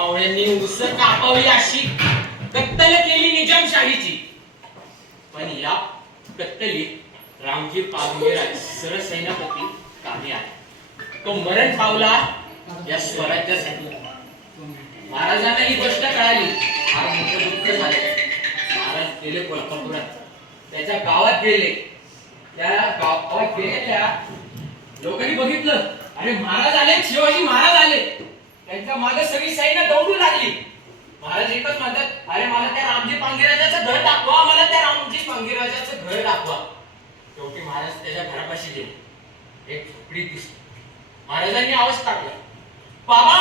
मावळ्यांनी उस कापावी अशी कत्तल केली निजामशाहीची. पण या कत्तलीत रामजी पावगेराज सरसेनापती कामी आले. तो मरण पावला या स्वराज्यासाठी. महाराजांना ही गोष्ट कळाली. फार मोठं दुःख झालं. महाराज गेले कोल्हापुरात. त्याच्या गावात गेले. त्या गावात गेलेल्या लोकांनी बघितलं, अरे महाराज आले, शिवाजी महाराज आले. त्यांच्या मागे सगळी सैन्य दौडू लागली. महाराज एकच म्हणतात, अरे मला त्या रामजी पांगिराजाचं घर दाखवा, मला त्या रामजी पांगिराजाचं घर दाखवा. शेवटी महाराज त्याच्या घरापाशी गेले. एक झोपडी दिसली. महाराजांनी आवाज टाकला, बाबा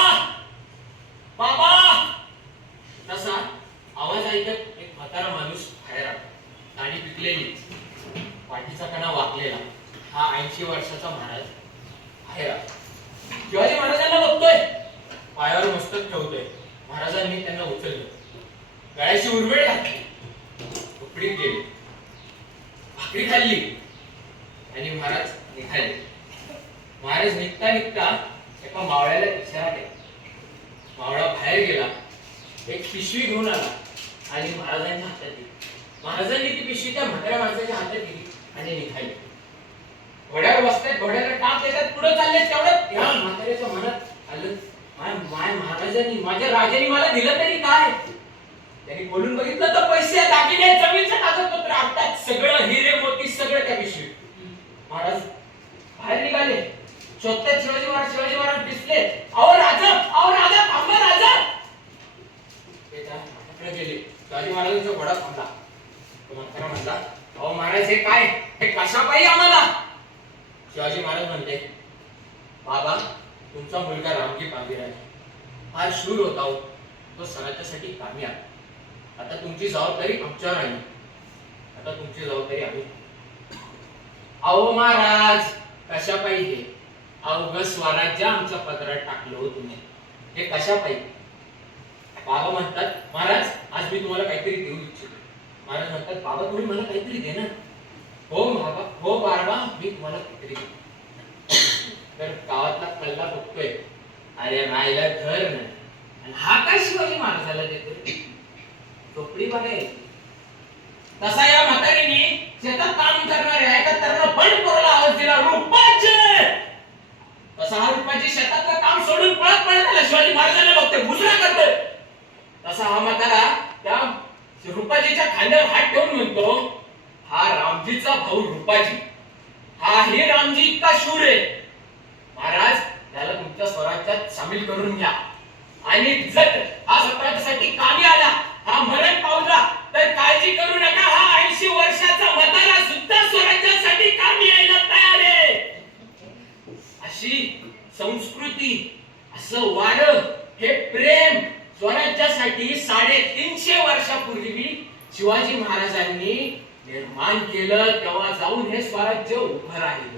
बाबा. तसा आवाज ऐकत एक म्हातारा माणूस बाहेर आला. दाढी पिकलेली, पाठीचा कणा वाकलेला. हा 80 वर्षाचा महाराज बाहेर आला. शिवाजी महाराजांना बघतोय, पायावर मस्तक ठेवतोय. महाराजांनी त्यांना उचललं, गळ्याची उरवेळ घातली, झोपडीत गेले, भाकरी खाल्ली आणि महाराज निघाले. महाराज निघता निघता एका मावळ्याला इशारा केला. मावळा बाहेर गेला, एक पिशवी घेऊन आला आणि महाराजांच्या हातात दिली. महाराजांनी ती पिशवी त्या म्हाताऱ्या माणसाच्या हातात दिली आणि निघाले. घोड्यावर बसतात, घोड्याला टाक देतात, पुढे चालले. तेवढं या म्हाताऱ्याच्या मनात आलं, महाराजांनी माझ्या राजाने मला दिलं तरी काय. त्यांनी बोलून बघितलं तर पैसे, दागिने, जमीनचं कागदपत्र आपतात, सगळं हिरे मोती सगळं त्या पिशवीत. महाराज बाहेर निघाले. शोधतात शिवाजी महाराज दिसले. अहो राजा थांबा राजा. ते त्या म्हाताऱ्याकडे गेले. शिवाजी महाराजांचा घोडा थांबला. तो म्हातारा म्हणला, अहो महाराज हे काय, हे कशा पाहिजे आम्हाला. शिवाजी महाराज म्हणते, बाबा तुमचा मुलगा रामजी पांगिराज फार शूर होता. तो स्वराज्यासाठी कामी आला. आता तुमची जबाबदारी आमच्यावर आली. आता तुमची जबाबदारी आम्ही. अहो महाराज कशा पाहिजे, अवघ स्वराज्य आमच्या पदरात टाकलं हो तुम्ही, हे कशा पाहिजे. बाबा म्हणतात, महाराज आज मी तुम्हाला काहीतरी देऊ इच्छितो. महाराज म्हणतात, बाबा तुम्ही मला काहीतरी दे ना. हो बाबा, हो बाबा मी तुम्हाला काहीतरी देऊ. तर गावातला कल्ला बघतोय, अरे राहायला घर नाही. आणि हा काय शिवाजी महाराजाला देतोय, झोपडी बघाय. तसा या म्हातारीने शेतात काम करणाऱ्या एका तरुण बंड पोराला आवाज दिला, रुपाचे. तसा हा रुपाची शेतातलं काम सोडून पळत आला. शिवाजी महाराजांना बघतोय, बुजरा करतोय. तसा हा म्हातारा त्या रुपाजीच्या खांद्यावर हात ठेवून म्हणतो, हा रामजीचा भाऊ रुपाजी, हा हे रामजी इतका शूर आहे. महाराज त्याला तुमच्या स्वराज्यात सामील करून घ्या. आणि जर हा स्वराज्यासाठी कामी आला, हा मरण पावला तर काळजी करू नका, हा 80 वर्षाचा म्हातारा सुद्धा स्वराज्यासाठी कामी यायला तयार आहे. अशी संस्कृती, असं वारं, हे प्रेम स्वराज्यासाठी 350 वर्षापूर्वी शिवाजी महाराजांनी निर्माण केलं. तेव्हा जाऊन हे स्वराज्य उभं राहिलं.